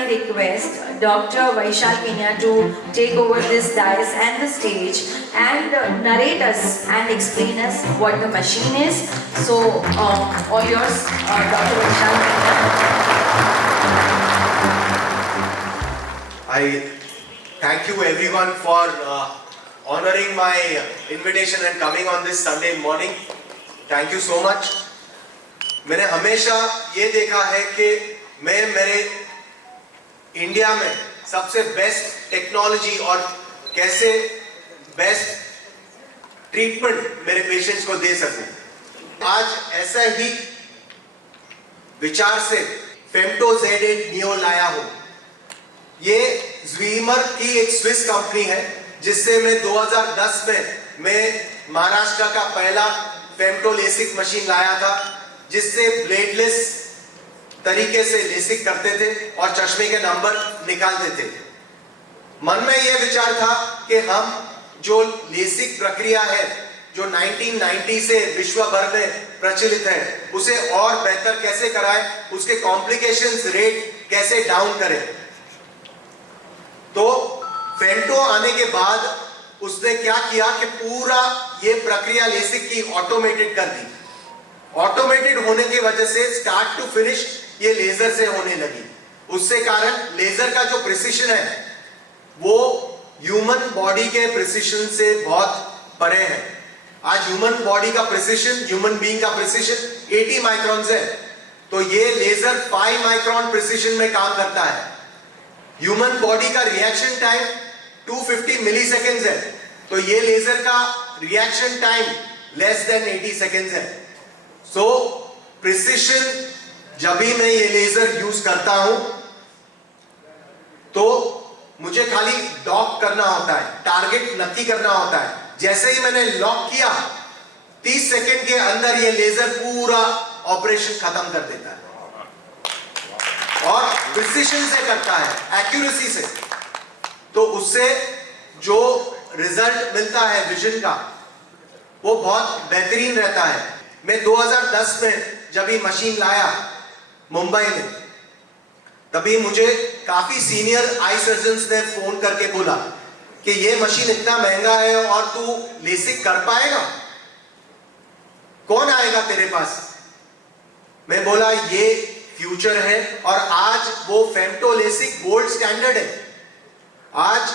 I request Dr. Vaishal Kenia to take over this dais and the stage and narrate us and explain us what the machine is. So, all yours, Dr. Vaishal Kenia. I thank you everyone for honoring my invitation and coming on this Sunday morning. Thank you so much. मैंने हमेशा ये देखा है कि मैं मेरे India में सबसे बेस्ट टेक्नोलॉजी और कैसे बेस्ट ट्रीटमेंट मेरे पेशेंट्स को दे सकूं। आज ऐसा ही विचार से फेमटो Z8 नियो लाया हूं। ये ज़ीमर की एक स्विस कंपनी है जिससे मैं 2010 में मैं महाराष्ट्र का पहला फेमटो लेसिक मशीन लाया था, जिससे ब्लेडलेस तरीके से लेसिक करते थे और चश्मे के नंबर निकालते थे। मन में यह विचार था कि हम जो लेसिक प्रक्रिया है जो 1990 से विश्व भर में प्रचलित है उसे और बेहतर कैसे कराएं, उसके कॉम्प्लिकेशंस रेट कैसे डाउन करें। तो फेमटो आने के बाद उसने क्या किया कि पूरा ये प्रक्रिया लेसिक की ऑटोमेटेड कर दी। ऑटोमेटेड होने की वजह से स्टार्ट टू फिनिश ये लेजर से होने लगी। उससे कारण लेजर का जो प्रिसिशन है वो ह्यूमन बॉडी के प्रिसिशन से बहुत परे है। आज ह्यूमन बॉडी का प्रिसिशन, ह्यूमन बीइंग का प्रिसिशन 80 माइक्रॉन्स है, तो ये लेजर 5 माइक्रॉन प्रिसिशन में काम करता है। ह्यूमन बॉडी का रिएक्शन टाइम 250 मिलीसेकेंड्स है, तो ये लेजर का reaction time less than 80 seconds है। सो प्रिसिशन जब भी मैं ये लेजर यूज करता हूं तो मुझे खाली डॉक करना होता है, टारगेट नक्की करना होता है। जैसे ही मैंने लॉक किया 30 सेकेंड के अंदर ये लेजर पूरा ऑपरेशन खत्म कर देता है और प्रिसिशन से करता है, एक्यूरेसी से। तो उससे जो रिजल्ट मिलता है विजन का वो बहुत बेहतरीन रहता है। मैं 2010 में जब ये मशीन लाया मुंबई में, तभी मुझे काफी सीनियर आई सर्जन्स ने फोन करके बोला कि ये मशीन इतना महंगा है और तू लेसिक कर पाएगा, कौन आएगा तेरे पास। मैं बोला ये फ्यूचर है और आज वो फेमटो लेसिक गोल्ड स्टैंडर्ड है। आज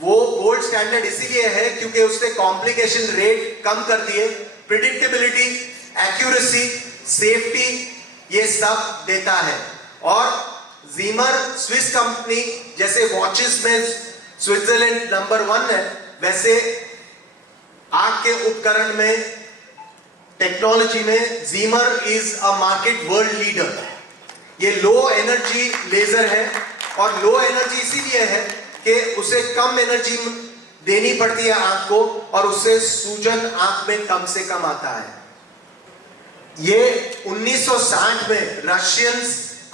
वो गोल्ड स्टैंडर्ड इसीलिए है क्योंकि उसने कॉम्प्लिकेशन रेट कम कर दिए, प्रिडिक्टेबिलिटी, एक्यूरेसी, सेफ्टी ये सब देता है। और ज़ीमर स्विस कंपनी जैसे वॉचेस में स्विट्जरलैंड नंबर 1 है, वैसे आंख के उपकरण में टेक्नोलॉजी में Zimmer is a market world leader. ये लो एनर्जी लेजर है और लो एनर्जी इसीलिए है कि उसे कम एनर्जी देनी पड़ती है आंख को और उससे सूजन आंख में कम से कम आता है। ये 1960 में रशियन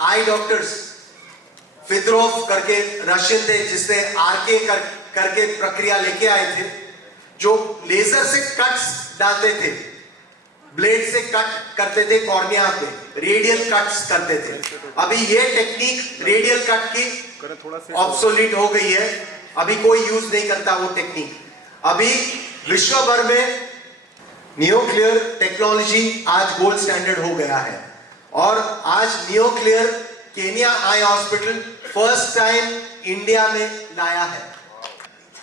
आई डॉक्टर्स फिदरोव करके रशियन थे जिसने आरके करके प्रक्रिया लेके आए थे, जो लेजर से कट्स डालते थे, ब्लेड से कट करते थे, कॉर्निया पे रेडियल कट्स करते थे। अभी ये टेक्निक रेडियल कट की ऑब्सोलीट हो गई है, अभी कोई यूज नहीं करता वो टेक्निक। अभी विश्व भर में नियोक्लियर टेक्नोलॉजी आज गोल्ड स्टैंडर्ड हो गया है और आज नियोक्लियर केनिया eye hospital first time India में लाया है।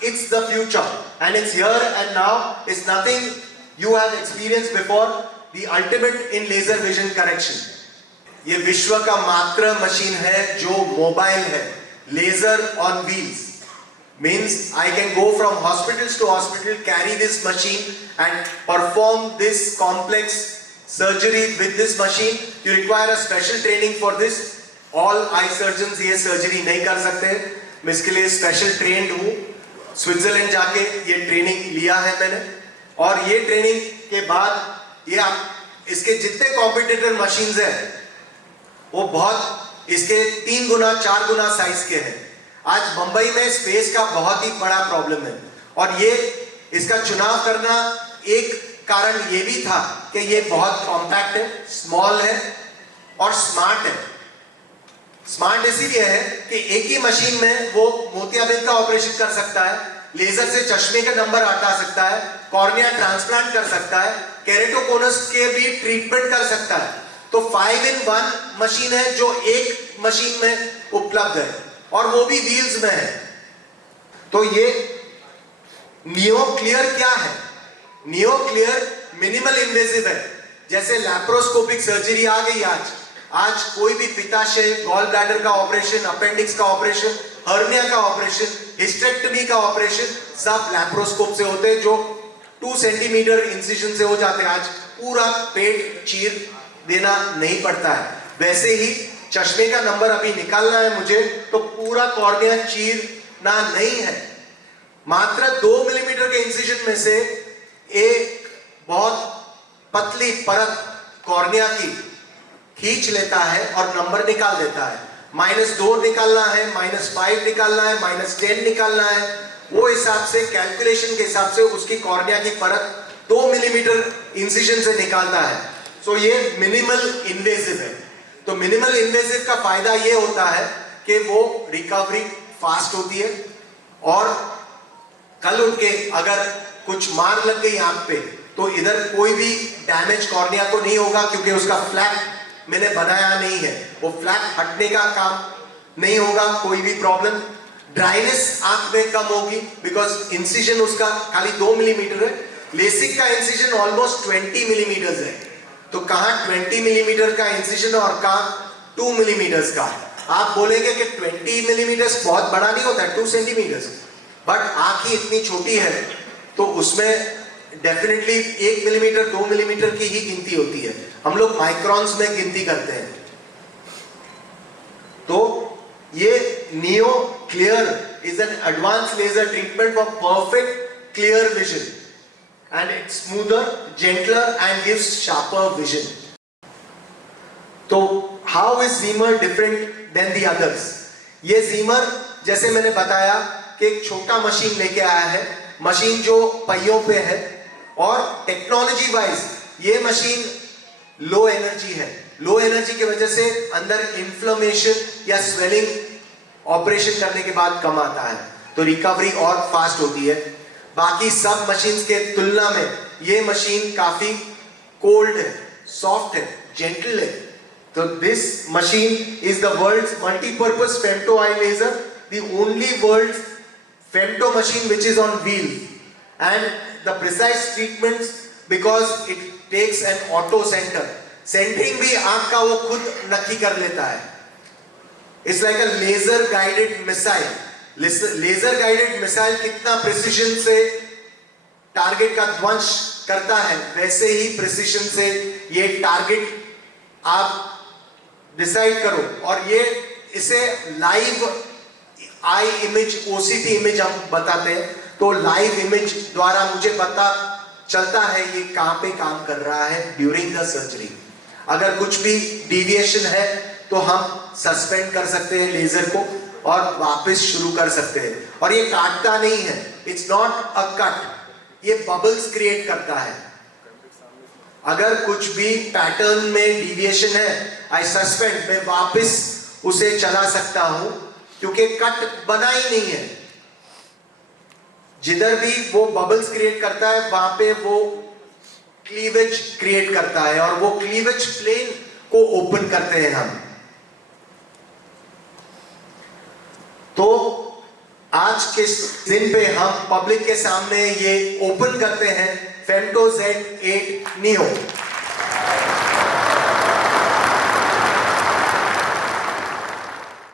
It's the future and it's here and now. It's nothing you have experienced before, the ultimate in laser vision correction. ये विश्व का मात्र मशीन है जो मोबाइल है, laser on wheels. Means I can go from hospitals to hospital, carry this machine and perform this complex surgery with this machine. You require a special training for this. All eye surgeons ये surgery नहीं कर सकते। मैं इसके लिए special trained हूँ। Switzerland जाके ये ट्रेनिंग लिया है मैंने और ये ट्रेनिंग के बाद ये आप इसके जितने कॉम्पिटिटर मशीन्स हैं वो बहुत इसके 3 गुना 4 गुना साइज के हैं। आज मुंबई में स्पेस का बहुत ही बड़ा प्रॉब्लम है और ये इसका चुनाव करना एक कारण ये भी था कि ये बहुत कॉम्पैक्ट है, स्मॉल है और स्मार्ट है। स्मार्ट इसीलिए है कि एक ही मशीन में वो मोतियाबिंद का ऑपरेशन कर सकता है, लेजर से चश्मे का नंबर हटा सकता है, कॉर्निया ट्रांसप्लांट कर सकता है, केरेटोकोनस के भी ट्रीटमेंट कर सकता है। तो 5-in-1 मशीन है जो एक मशीन में उपलब्ध है और वो भी व्हील्स में है। तो ये नियो क्लियर क्या है? नियो क्लियर मिनिमल इन्वेसिव है। जैसे लैप्रोस्कोपिक सर्जरी आ गई आज कोई भी पित्ताशय, गॉल ब्लैडर का ऑपरेशन, अपेंडिक्स का ऑपरेशन, हर्निया का ऑपरेशन, हिस्टेक्टमी का ऑपरेशन सब लैप्रोस्कोप से होते हैं, जो 2 सेंटीमीटर इंसिजन से हो जाते हैं। आज पूरा पेट चीर देना नहीं पड़ता है। वैसे ही चश्मे का नंबर अभी निकालना है मुझे, तो पूरा कॉर्निया चीरना नहीं है। मात्र 2 मिलीमीटर के इंसिजन में से एक बहुत पतली परत कॉर्निया की खींच लेता है और नंबर निकाल देता है। -2 निकालना है, -5 निकालना है, -10 निकालना है, वो हिसाब से कैलकुलेशन के हिसाब से उसकी कॉर्निया की परत 2 मिलीमीटर इंसिजन से निकालता है। सो ये मिनिमल इन्वेसिव है। तो मिनिमल इन्वेसिव का फायदा ये होता है कि वो रिकवरी फास्ट होती है और कल उठ के अगर कुछ मार लग गई आंख पे तो इधर कोई भी डैमेज कॉर्निया को नहीं होगा, क्योंकि उसका फ्लैप मैंने बनाया नहीं है। वो फ्लैप हटने का काम नहीं होगा, कोई भी प्रॉब्लम। ड्राइनेस आंख में कम होगी बिकॉज इंसिजन उसका खाली 2 मिलीमीटर है। लेसिक का इंसिजन ऑलमोस्ट 20 मिलीमीटर है। तो कहां 20 मिलीमीटर का इंसिजन और कहां 2 मिलीमीटर का। आप बोलेंगे कि 20 मिलीमीटर बहुत बड़ा नहीं होता है, 2 सेंटीमीटर, बट आंख ही इतनी छोटी है तो उसमें डेफिनेटली 1 मिलीमीटर 2 मिलीमीटर की ही गिनती होती है। हम लोग माइक्रॉन्स में गिनती करते हैं। तो ये neo clear is an advance laser treatment for perfect clear vision and it's smoother, gentler and gives sharper vision. तो how is Zimmer different than the others? ये Zimmer जैसे मैंने बताया कि एक छोटा मशीन लेके आया है, मशीन जो पहियों पे है, और टेक्नोलॉजी वाइज ये मशीन लो एनर्जी है। लो एनर्जी की वजह से अंदर इन्फ्लेमेशन या स्वेलिंग ऑपरेशन करने के बाद कम आता है, तो रिकवरी और फास्ट होती है। बाकी सब मशीन्स के तुलना में ये मशीन काफी कोल्ड है, सॉफ्ट है, जेंटल है। तो this machine is the world's multipurpose femto eye laser, the only world's femto machine which is on wheel, and the precise treatments because it takes an auto center. Centering भी आंख का वो खुद नक्की कर लेता है। It's like a laser guided missile. Laser guided missile कितना प्रिसिशन से टारगेट का ध्वंस करता है, वैसे ही प्रिसिशन से ये टारगेट आप डिसाइड करो। और ये इसे लाइव आई इमेज, ओसीटी इमेज हम बताते हैं, तो लाइव इमेज द्वारा मुझे पता चलता है ये कहां पे काम कर रहा है ड्यूरिंग द सर्जरी। अगर कुछ भी डिविएशन है तो हम सस्पेंड कर सकते हैं लेजर को और वापस शुरू कर सकते हैं। और ये काटता नहीं है, इट्स नॉट अ कट, ये बबल्स क्रिएट करता है। अगर कुछ भी पैटर्न में डिविएशन है, आई सस्पेंड, मैं वापस उसे चला सकता हूं, क्योंकि कट बना ही नहीं है। जिधर भी वो बबल्स क्रिएट करता है वहां पे वो क्लीवेज क्रिएट करता है, और वो क्लीवेज प्लेन को ओपन करते हैं हम। तो आज के दिन पे हम पब्लिक के सामने ये ओपन करते हैं फेम्टो Z8 नियो।